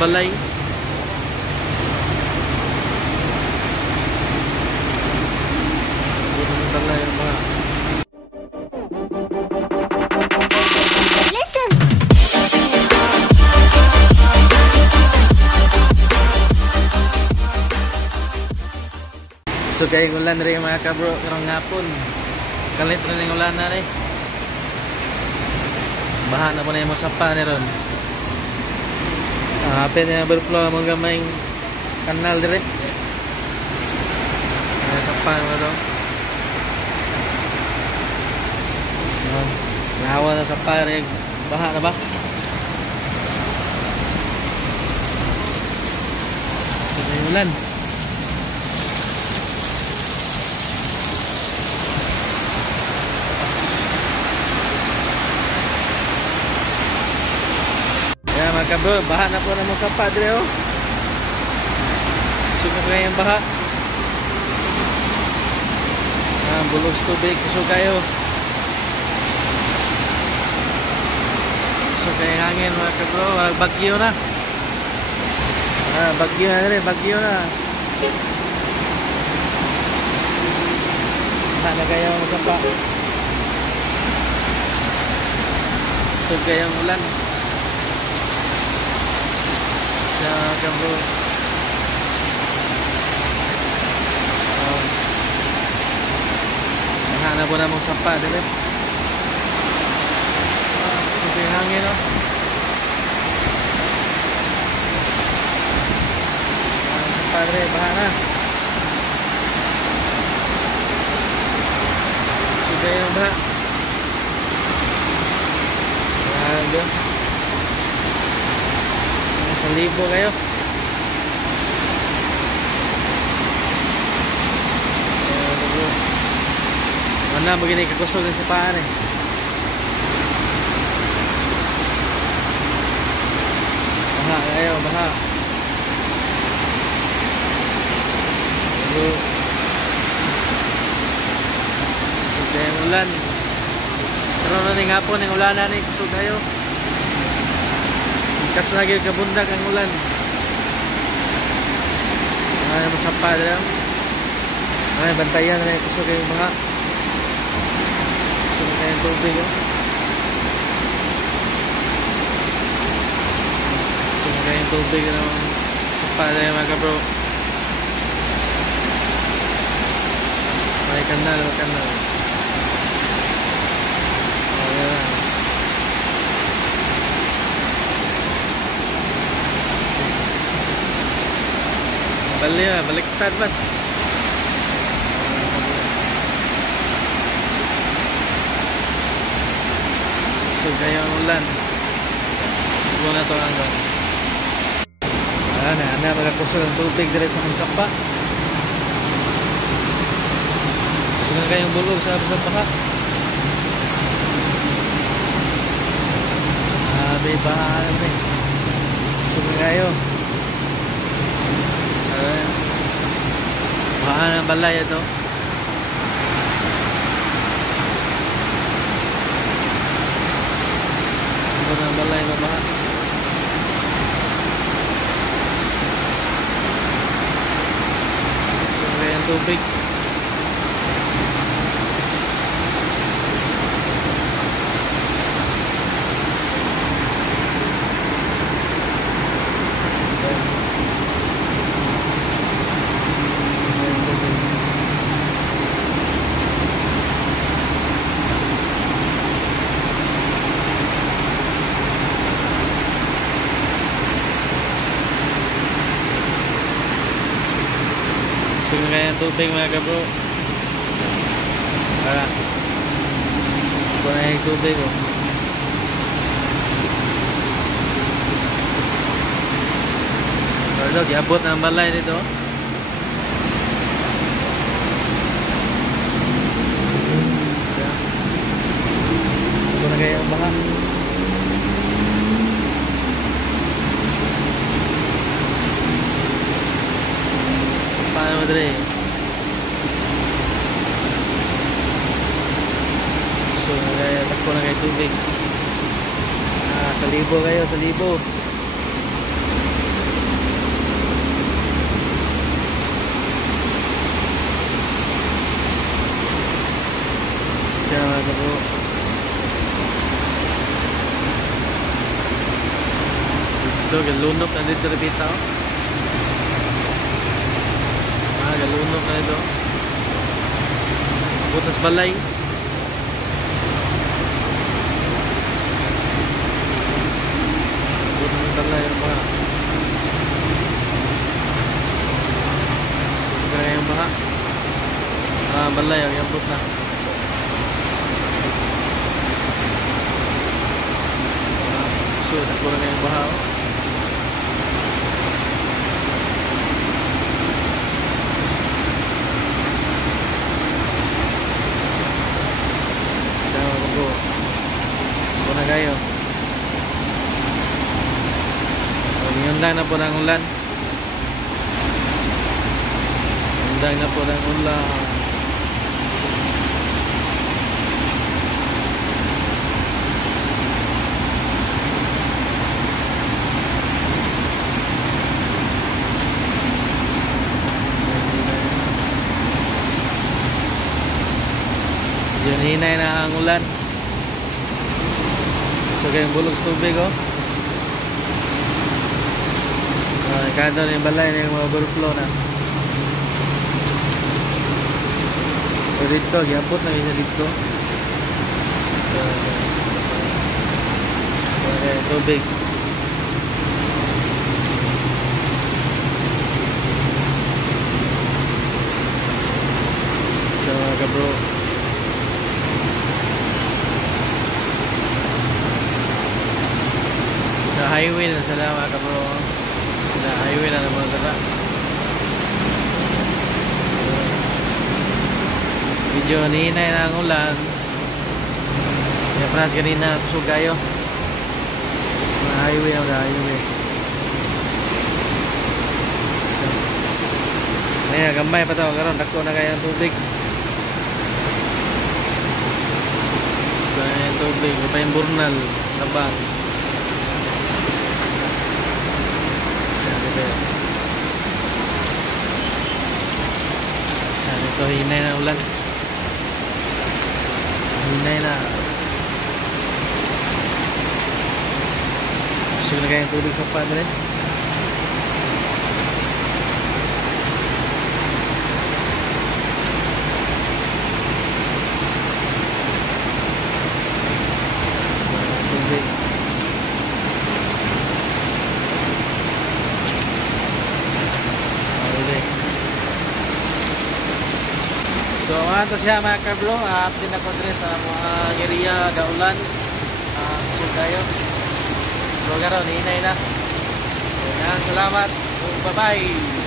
balay. Balay ang mga so kay ulan rin mga kabro karong ngapon. Kalit rin yung ulan na rin. Baha na po na yung sapa ni ron. Hapin na yung overflow ang mga may kanal dire. Sapa na ito. Nahawa na sapa rin. Baha na ba? So kay ulan. Yan mga kabro, baha na po na mga sapa dire oh. Suka kayo yung baha. Bulog sa tubig, so kayo. So kayo hangin mga kabro, bagyo na. Bagyo na dire, bagyo na. Baha na kayo mga sapa. So kayo ang ulan. Kabro hanap po na mong sapa dire. Okay, hangin no. Sapa dire, baha na. Sugay yung baha. Grabe. Sa libo kayo. Mana begini kekusog sa paan eh. Baha kayo, baha. Kaya yung ulan. Pero na ning hapon yung ulan na ning kusog kayo. Kas lagi kabundak ang ulan. Ay masapa daw. Ay bantayan na kusog kayo mga. Kusog kayo tubig oh. Kusog kayo tubig ng sapa daw mga bro. May kanal. Baliktad ba? So kaya ang ulan. Huwag na ito hanggang. Magkakusog ang tubig dire sa mga sapa. So na kayong bulog sa baha. May baha rin. So kayo. Baha ng balay ito. Ito ng balay na baha. Siyempre yung tubig. Sing kaya tubig mga kabro. Para ito na yung tubig oh. Pero giabot ng balay dito. Ito na kaya ang baha. Paano dre? So takpo na kayo tubig. Sa libo kayo, sa libo. kabro. Ito, galunok na dito rin oh. Galunok na ito. Butas balay. Butas balay yung mga. Kaya yung mga. Balay yung yambot na. So, nakuha na yung baha oh. Na kayo. Ngayon lang na po ng ulan. Ngayon lang na po ng ulan. Yun, hinay na ang ulan. So kayong bulog sa tubig oh. Kanto na yung balay na yung mga overflow na. So dito, giapot na isa dito. Okay, tubig. So mga kabro, sa highway na sila mga kabro. Sa highway na naman sila. Medyo nihinay na ang ulan. Kaya panas kanina kusog kayo. Mga highway na highway. Ngayon gamay pa ito karon, dako na kayo ang tubig. Kaya yung tubig, pa yung burnal, labang. Ito hinay na ulan. Hinay na. Gusto na kayong tubig sa padre. Tubig. So ato siya mga kablo, update ako dre sa mga area gaulan. So kayo. So karon hinay na. So yan, salamat. Bye bye.